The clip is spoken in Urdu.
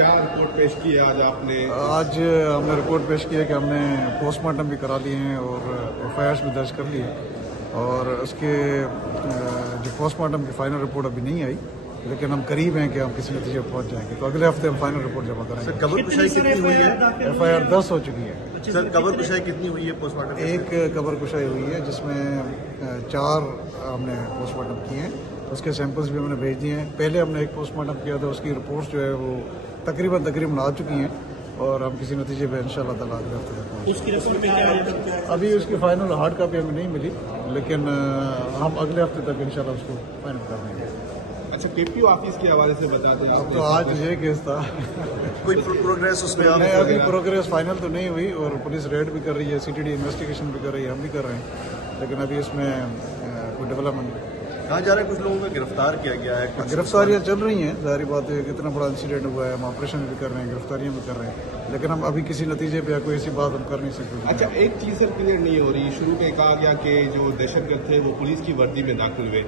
کیا رپورٹ پیش کی ہے آج آپ نے؟ آج ہم نے رپورٹ پیش کی ہے کہ ہم نے پوسٹ مارٹم بھی کرا لیے ہیں اور FIRs بھی درج کر لی ہے، اور اس کے جو پوسٹ مارٹم کی فائنل رپورٹ ابھی نہیں آئی، لیکن ہم قریب ہیں کہ ہم کسی نتیجے پر پہنچ جائیں گے، تو اگلے ہفتے ہم فائنل رپورٹ جمع کریں گے۔ قبر کشائی کتنی ہوئی ہے؟ FIR 10 ہو چکی ہے سر، قبر کشائی کتنی ہوئی ہے پوسٹ مارٹم؟ ایک قبر کشائی ہوئی ہے جس میں 4 ہم نے پوسٹ مارٹم کیے ہیں، اس کے سیمپلز بھی ہم نے بھیج دیے ہیں۔ پہلے ہم نے ایک پوسٹ مارٹم کیا تھا، اس کی رپورٹس جو ہے وہ تقریباً آ چکی ہیں، اور ہم کسی نتیجے پہ انشاءاللہ تعالیٰ اگلے ہفتے تک ابھی اس کی فائنل ہارڈ کاپی ہمیں نہیں ملی، لیکن ہم اگلے ہفتے تک انشاءاللہ اس کو فائنل کر دیں گے۔ اچھا، KPO آفس کے حوالے سے بتاتے ہیں آپ؟ تو آج یہ کیس تھا، کوئی پروگریس اس میں؟ ابھی پروگریس فائنل تو نہیں ہوئی، اور پولیس ریڈ بھی کر رہی ہے، CTD انویسٹیگیشن بھی کر رہی ہے، ہم بھی کر رہے ہیں، لیکن ابھی اس میں کوئی ڈیولپمنٹ کہا جا رہا ہے کچھ لوگوں کو گرفتار کیا گیا ہے؟ گرفتاریاں چل رہی ہیں، ظاہری بات ہے کہ اتنا بڑا انسیڈنٹ ہوا ہے، ہم آپریشن بھی کر رہے ہیں، گرفتاریاں بھی کر رہے ہیں، لیکن ہم ابھی کسی نتیجے پہ یا کوئی ایسی بات ہم کر نہیں سکتے۔ اچھا، ایک چیز سر کلیئر نہیں ہو رہی، شروع میں کہا گیا کہ جو دہشت گرد تھے وہ پولیس کی وردی میں داخل ہوئے،